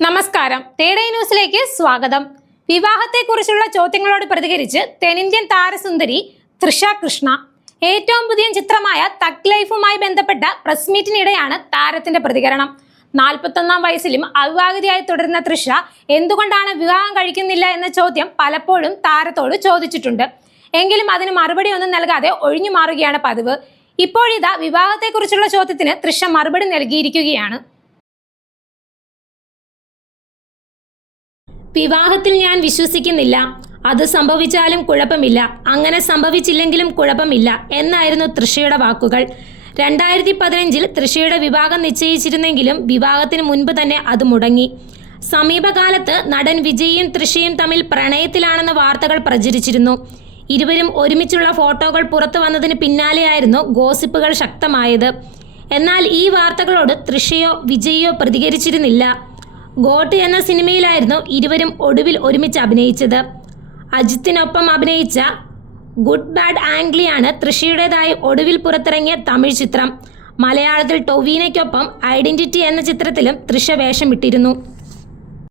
നമസ്കാരം. തേടൈ ന്യൂസിലേക്ക് സ്വാഗതം. വിവാഹത്തെക്കുറിച്ചുള്ള ചോദ്യങ്ങളോട് പ്രതികരിച്ച് തെന്നിന്ത്യൻ താരസുന്ദരി തൃഷ കൃഷ്ണ. ഏറ്റവും പുതിയ ചിത്രമായ തഗ് ലൈഫുമായി ബന്ധപ്പെട്ട പ്രസ് മീറ്റിനിടെയാണ് താരത്തിന്റെ പ്രതികരണം. 41-ാം വയസ്സിലും അവിവാഹിതയായി തുടരുന്ന തൃഷ എന്തുകൊണ്ടാണ് വിവാഹം കഴിക്കുന്നില്ല എന്ന ചോദ്യം പലപ്പോഴും താരത്തോട് ചോദിച്ചിട്ടുണ്ട്. എങ്കിലും അതിന് മറുപടി ഒന്നും നൽകാതെ ഒഴിഞ്ഞു മാറുകയാണ് പതിവ്. ഇപ്പോഴിതാ വിവാഹത്തെക്കുറിച്ചുള്ള ചോദ്യത്തിന് തൃഷ മറുപടി നൽകിയിരിക്കുകയാണ്. വിവാഹത്തിൽ ഞാൻ വിശ്വസിക്കുന്നില്ല. അത് സംഭവിച്ചാലും കുഴപ്പമില്ല, അങ്ങനെ സംഭവിച്ചില്ലെങ്കിലും കുഴപ്പമില്ല എന്നായിരുന്നു തൃഷയുടെ വാക്കുകൾ. 2015-ൽ തൃഷയുടെ വിവാഹം നിശ്ചയിച്ചിരുന്നെങ്കിലും വിവാഹത്തിന് മുൻപ് തന്നെ അത് മുടങ്ങി. സമീപകാലത്ത് നടൻ വിജയും തൃഷയും തമ്മിൽ പ്രണയത്തിലാണെന്ന വാർത്തകൾ പ്രചരിച്ചിരുന്നു. ഇരുവരും ഒരുമിച്ചുള്ള ഫോട്ടോകൾ പുറത്തു വന്നതിന് പിന്നാലെയായിരുന്നു ഗോസിപ്പുകൾ ശക്തമായത്. എന്നാൽ ഈ വാർത്തകളോട് തൃഷയോ വിജയോ പ്രതികരിച്ചിരുന്നില്ല. ഗോട്ട് എന്ന സിനിമയിലായിരുന്നു ഇരുവരും ഒടുവിൽ ഒരുമിച്ച് അഭിനയിച്ചത്. അജിത്തിനൊപ്പം അഭിനയിച്ച ഗുഡ് ബാഡ് ആംഗ്ലിയാണ് തൃഷയുടേതായി ഒടുവിൽ പുറത്തിറങ്ങിയ തമിഴ് ചിത്രം. മലയാളത്തിൽ ടൊവീനയ്ക്കൊപ്പം ഐഡന്റിറ്റി എന്ന ചിത്രത്തിലും തൃഷ വേഷമിട്ടിരുന്നു.